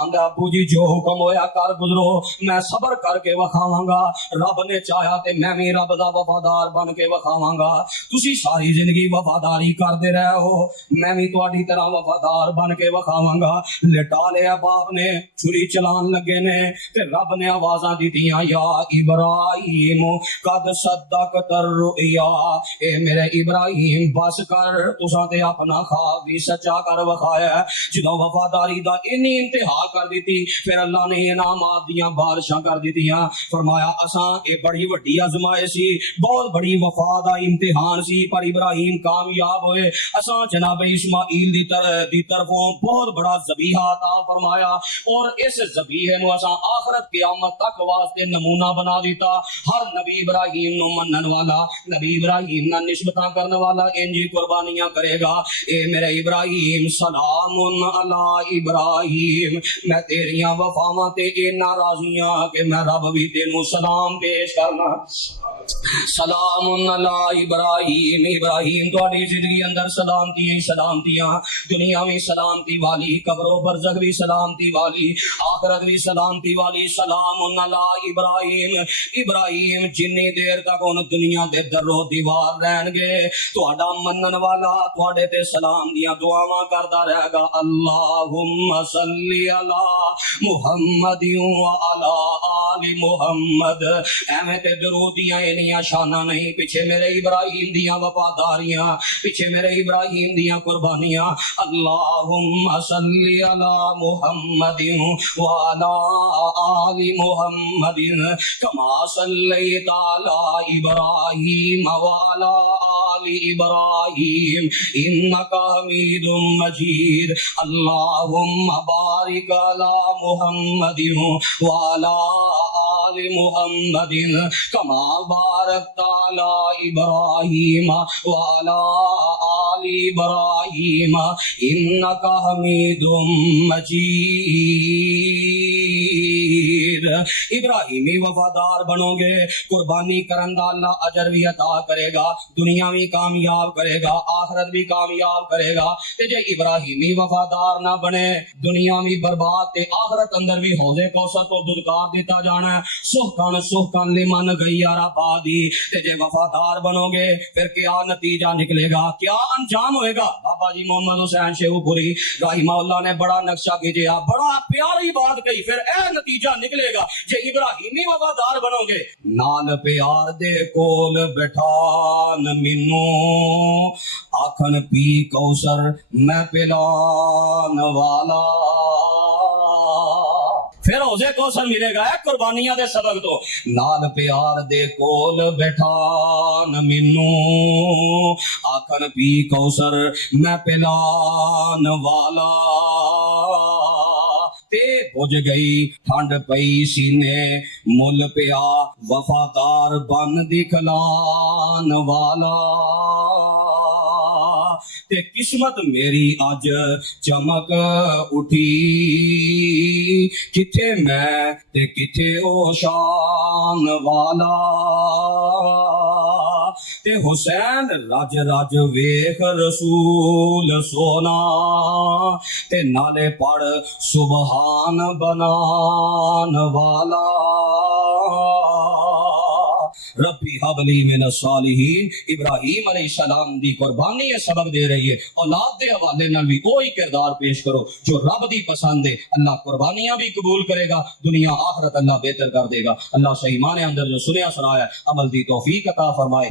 آندا ابو جی جو حکم ہویا کر گزرو، میں صبر کر کے وکھاواں گا، رب نے چاہیا تے میں بھی رب دا وفادار بن کے وکھاواں گا۔ تسی ساری زندگی وفاداری کردے رہے ہو، میں بھی تہاڈی طرح وفادار بن کے وکھاواں گا۔ لٹا لیا باپ نے، چھری چلان لگے نے تے رب نے آوازاں دتیاں، یا ابراہیم قد صدقت الرؤیا، اے میرے ابراہیم بس کر، تساں تے اپنا خواب بھی سچا کر وکھایا ہے۔ جدوں وفاداری دا انی انتہا کر دیتی، پھر اللہ نے انعامات دیاں بارشاں کر دیتیاں، فرمایا اساں اے بڑی وڈی آزمائش سی، بہت بڑی وفا دا امتحان سی، پر ابراہیم کامیاب ہوئے۔ اساں جناب اسماعیل دی طرفوں بہت بڑا ذبیحہ عطا فرمایا، اور اس ذبیحے نو اساں آخرت قیامت تک واسطے نمونہ بنا دیتا۔ ہر نبی ابراہیم نو منن والا، نبی ابراہیم نہ نسبتاں کرنے والا انجی قربانیاں کرے گا۔ اے میرے ابراہیم سلام علی ابراہیم، میں تیریاں وفاواں تے اینا راضیاں کہ میں رب بھی تینوں سلام پیش کرنا۔ سلام علی ابراہیم، ابراہیم تہاڈی زندگی اندر سلامتیاں ہی سلامتیاں، دنیا بھی سلامتی والی، قبر و برزخ بھی سلامتی والی، آخرت بھی سلامتی والی۔ سلام علی ابراہیم، ابراہیم جنی دیر تک ان دنیا دے در و دیوار رہن گے، تہاڈا منن والا تہاڈے تے سلام دیاں دعاواں کردا رہے گا۔ اللہم صلی علی محمد و علی آل محمد، ایویں تے درودیاں انیاں شاناں نہیں، پیچھے میرے ابراہیم دیاں وفاداریاں، پیچھے میرے ابراہیم دیاں قربانیاں۔ اللہم صلی علی محمد و علی آل محمد کما صلیت علی ابراہیم و علی آل ابراہیم انک حمید مجید۔ اللہم بارک علی محمد و علی آل محمد کما بارکت علی ابراہیم و علی آل ابراہیم انک حمید مجید۔ ابراہیمی وفادار بنو گے، قربانی کرن دا اللہ اجر بھی عطا کرے گا، دنیا بھی کامیاب کرے گا، آخرت بھی کامیاب کرے گا۔ تے جے ابراہیمی وفادار نہ بنے، دنیا بھی برباد تے آخرت اندر بھی حوض کوثر تو دھتکار دیتا جانا ہے۔ سحقن سحقن لمن غیر آبادی، تے جے وفادار بنو گے پھر کیا نتیجہ نکلے گا، کیا انجام ہوئے گا۔ بابا جی محمد حسین شیخو پوری رحمہ اللہ نے بڑا نقشہ کھینچا، بڑا پیاری بات کہی، پھر اے نتیجہ نکلے گا جے ابراہیمی وفادار بنو گے۔ نال پیار دے کول بٹھان مینوں، آکھن پی کوثر میں پلان والا، پھر حوضے کوثر ملے گا قربانیاں دے سبق تو۔ نال پیار دے کول بیٹھان مینوں، آکھن پی کوثر میں پلان والا، تے بجھ گئی ٹھنڈ پئی سینے، مل پیا وفادار بن دکھلان والا، تے قسمت میری اج چمک اٹھی، کتھے میں تے کتھے او شان والا، تے حسین رج رج ویکھ رسول سونا، تے نالے پڑھ سبحان بنان والا، ربی حبلی من الصالحین۔ ابراہیم علیہ السلام دی قربانی یہ سبق دے رہی ہے، اولاد دے حوالے نال بھی وہی کردار پیش کرو جو رب دی پسند ہے، اللہ قربانیاں بھی قبول کرے گا، دنیا آخرت اللہ بہتر کر دے گا۔ اللہ صحیح معنی اندر جو سنیا سنایا عمل دی توفیق عطا فرمائے۔